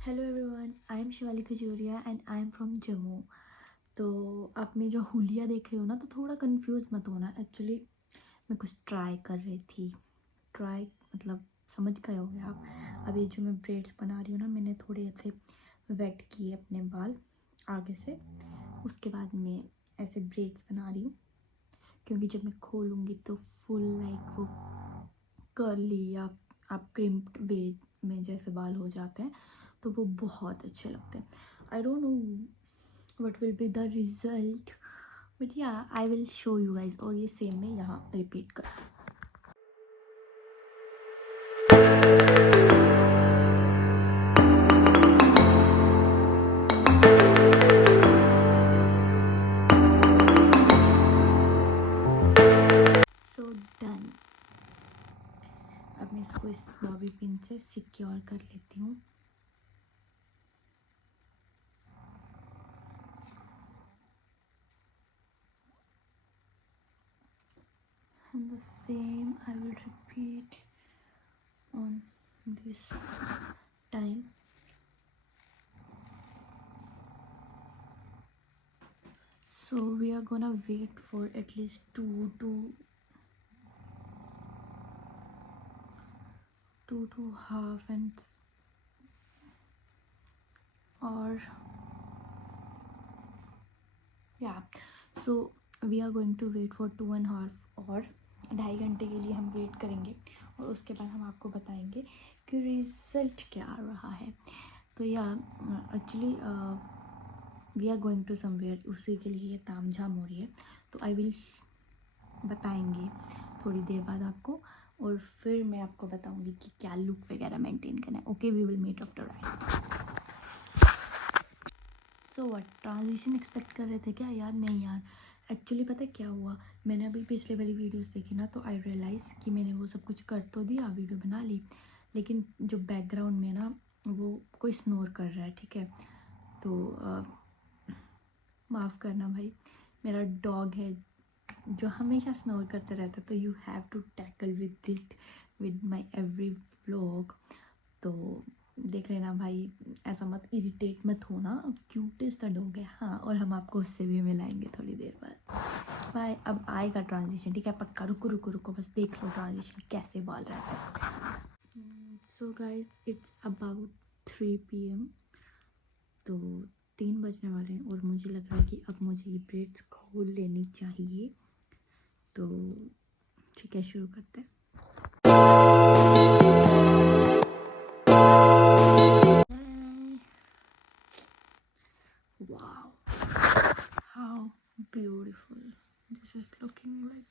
Hello everyone, I am Shivali Khajuria and I am from Jammu. तो आप में जो हुलिया देख रहे हो ना, तो थोड़ा कंफ्यूज मत होना। एक्चुअली मैं कुछ ट्राई कर रही थी। ट्राई मतलब समझ गए होगे आप। अब ये जो मैं ब्रेड्स बना रही हूँ ना, मैंने थोड़े ऐसे वेट किए अपने बाल आगे से। उसके बाद मैं ऐसे ब्रेड्स बना रही हूँ, क्योंकि जब मैं खोलूँगी तो फुल लाइक वो कर्ली या आप क्रिम्प्ड वे में जैसे बाल हो जाते हैं, तो वो बहुत अच्छे लगते हैं। I don't know what will be the result, but yeah I will show you guys. और ये सेम मैं यहाँ रिपीट कर। So done. अब मैं इसको इस बॉबी पिन से सिक्योर कर लेती हूँ। And the same I will repeat on this time. So we are gonna wait for at least 2 to half and or yeah, so we are going to wait for 2.5 और 2.5 घंटे के लिए हम wait करेंगे। और उसके बाद हम आपको बताएंगे कि रिज़ल्ट क्या आ रहा है। तो या actually we are going to somewhere, उसी के लिए ताम झाम हो रही है। तो आई विल बताएंगे थोड़ी देर बाद आपको, और फिर मैं आपको बताऊंगी कि क्या लुक वगैरह मेंटेन करना है। Okay, we will meet after that. So what, transition expect कर रहे थे क्या यार? नहीं यार, एक्चुअली पता है क्या हुआ। मैंने अभी पिछले वाली वीडियोस देखी ना, तो आई रियलाइज़ कि मैंने वो सब कुछ कर तो दिया, वीडियो बना ली, लेकिन जो बैकग्राउंड में ना वो कोई स्नोर कर रहा है। ठीक है, तो माफ़ करना भाई, मेरा डॉग है जो हमेशा स्नोर करते रहता है। तो you have to tackle with this with my every vlog. तो देख लेना भाई, ऐसा मत इरिटेट मत होना। क्यूटेस्ट डॉग है। हाँ, और हम आपको उससे भी मिलाएंगे थोड़ी देर बाद। बाय। अब आएगा ट्रांजिशन, ठीक है पक्का। रुको रुको रुको, बस देख लो ट्रांजिशन कैसे बाल रहता है। So guys, it's about 3 PM। तो 3 बजने वाले हैं और मुझे लग रहा है कि अब मुझे ये ब्रेड्स खोल लेनी चाहिए। तो ठीक है, शुरू करते हैं। Wow, how beautiful this is looking like.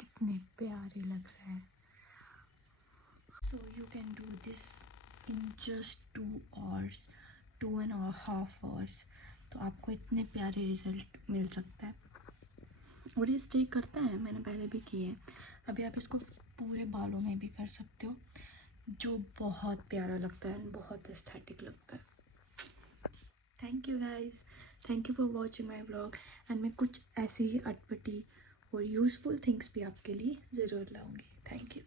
कितने प्यारे लग रहे हैं। So you can do this in just 2 hours, 2.5 hours। तो आपको इतने प्यारे रिजल्ट मिल सकता है। और ये स्टे करता है, मैंने पहले भी किए हैं। अभी आप इसको पूरे बालों में भी कर सकते हो, जो बहुत प्यारा लगता है, बहुत एस्थेटिक लगता है। Thank you guys, thank you for watching my vlog. And मैं कुछ ऐसी ही अटपटी और यूज़फुल थिंग्स भी आपके लिए ज़रूर लाऊंगी। Thank you.